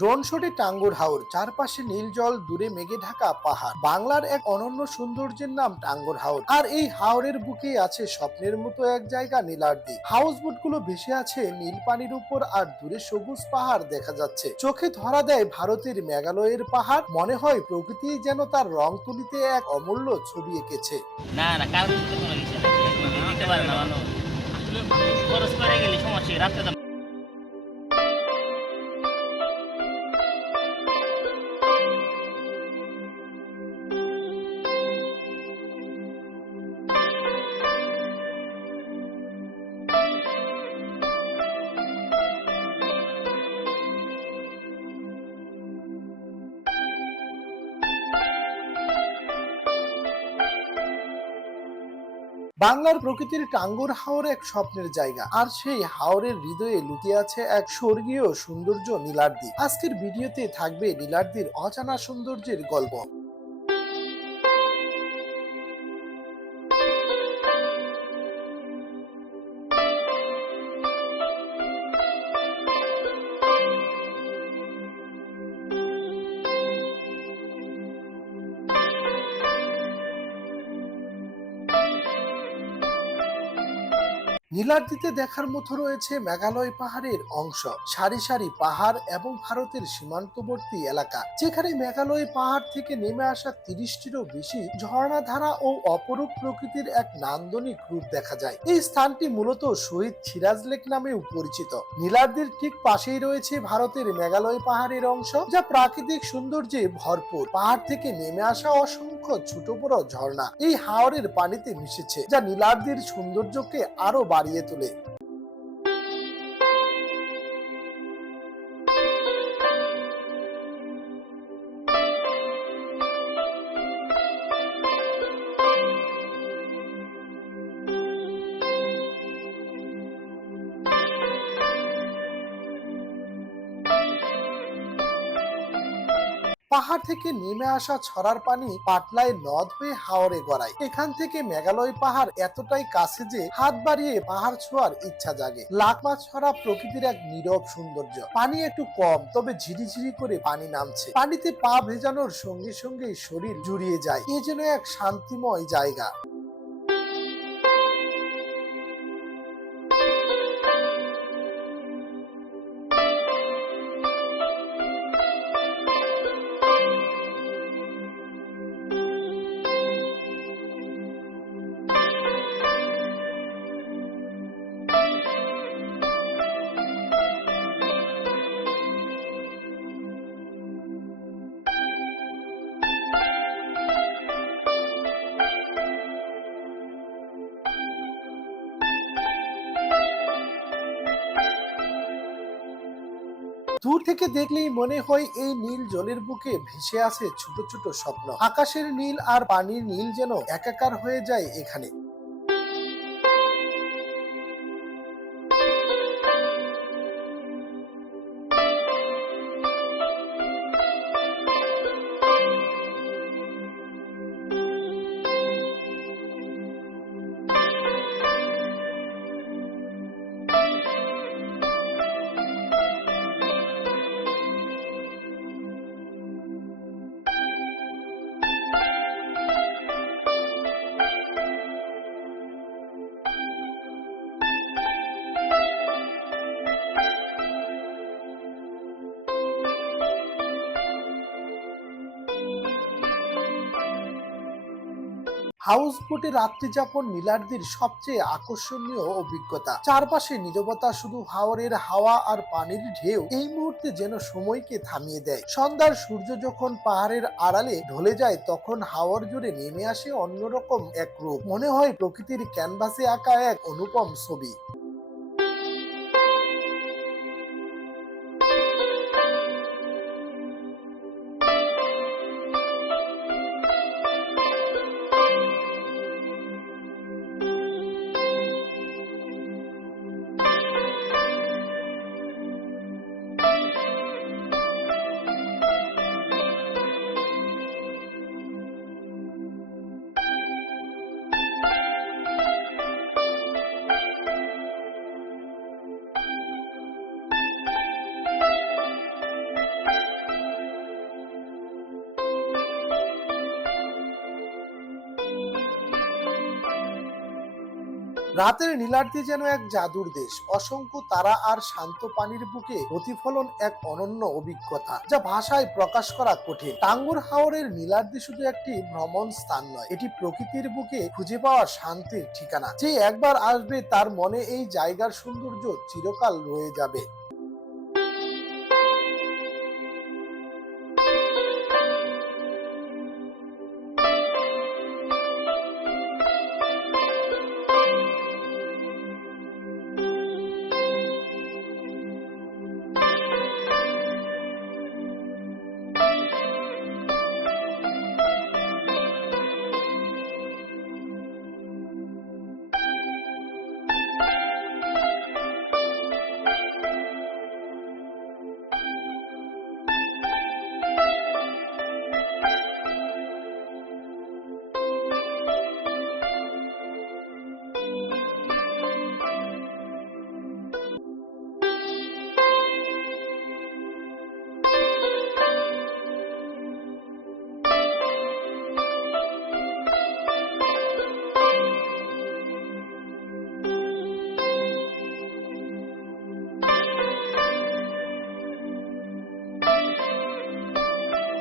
Drone শটে টাঙ্গুর হাওর, চারপাশে নীল জল, দূরে মেঘে ঢাকা পাহাড়। বাংলার এক অনন্য সৌন্দর্যের নাম টাঙ্গুর হাওর। আর এই হাওরের বুকে আছে স্বপ্নের মতো এক জায়গা নীলার্দি হাউস বোটগুলো ভেসে আছে নীল পানির উপর আর দূরে সবুজ পাহাড় দেখা যাচ্ছে। চোখে ধরা দেয় ভারতের মেঘালয়ের পাহাড়। মনে হয় প্রকৃতি যেন তার রং তুলিতে এক অমূল্য ছবি এঁকেছে। না না বাংলার প্রকৃতির টাঙ্গুর হাওর এক স্বপ্নের জায়গা। আর সেই হাওরের হৃদয়ে লুকিয়ে আছে এক স্বর্গীয় সৌন্দর্য নীলার্দি আজকের ভিডিওতে থাকবে নীলার্দির অজানা সৌন্দর্যের গল্প। নীলাদ্রিতে দেখার মতো রয়েছে মেঘালয় পাহাড়ের অংশ, সারি সারি পাহাড় এবং ভারতের সীমান্তবর্তী এলাকা, যেখানে মেঘালয় পাহাড় থেকে নেমে আসা তিরিশটিরও বেশি ঝর্ণাধারা ও অপরূপ প্রকৃতির এক নান্দনিক রূপ দেখা যায়। এই স্থানটি মূলত শহীদ সিরাজ লেক নামেও পরিচিত। নীলাদ্রির ঠিক পাশেই রয়েছে ভারতের মেঘালয় পাহাড়ের অংশ, যা প্রাকৃতিক সৌন্দর্যে ভরপুর। পাহাড় থেকে নেমে আসা অসংখ্য ছোট বড় ঝর্ণা এই হাওরের পানিতে মিশেছে যা নীলাদ্রির সৌন্দর্যকে আরও বাড়িয়ে তোলে। পাহাড় থেকে নেমে আসা ছড়ার পানি পাটলায় নদ হয়ে হাওরে গড়ায়। এখান থেকে মেঘালয় পাহাড় এতটাই কাছে যে হাত বাড়িয়ে পাহাড় ছোঁয়ার ইচ্ছা জাগে। লাকমা ছড়া প্রকৃতির এক নীরব সৌন্দর্য। পানি একটু কম, তবে ঝিরিঝিরি করে পানি নামছে। পানিতে পা ভেজানোর সঙ্গে সঙ্গে শরীর জুড়িয়ে যায়। এ যেন এক শান্তিময় জায়গা। দূর থেকে দেখলেই মনে হয় এই নীল জলের বুকে ভেসে আছে ছোট ছোট স্বপ্ন। আকাশের নীল আর পানির নীল যেন একাকার হয়ে যায় এখানে। হাউস বোটে রাত্রি যাপন নীলার্দির সবচেয়ে আকর্ষণীয় অভিজ্ঞতা। চারপাশে নিরবতা শুধু হাওরের হাওয়া আর পানির ঢেউ, এই মুহূর্তে যেন সময়কে থামিয়ে দেয়। সন্ধ্যার সূর্য যখন পাহাড়ের আড়ালে ঢলে যায়, তখন হাওয়ার জুড়ে নেমে আসে অন্যরকম এক রূপ। মনে হয় প্রকৃতির ক্যানভাসে আঁকা এক অনুপম ছবি। রাতের নীলার্তি যেন এক জাদুর দেশ। অসংখ্য তারা আর শান্ত পানির বুকে প্রতিফলন এক অনন্য অভিজ্ঞতা, যা ভাষায় প্রকাশ করা কঠিন। টাঙ্গুর হাওরের নীলার্তি শুধু একটি ভ্রমণ স্থান নয়, এটি প্রকৃতির বুকে খুঁজে পাওয়া শান্তির ঠিকানা। যে একবার আসবে, তার মনে এই জায়গার সৌন্দর্য চিরকাল রয়ে যাবে।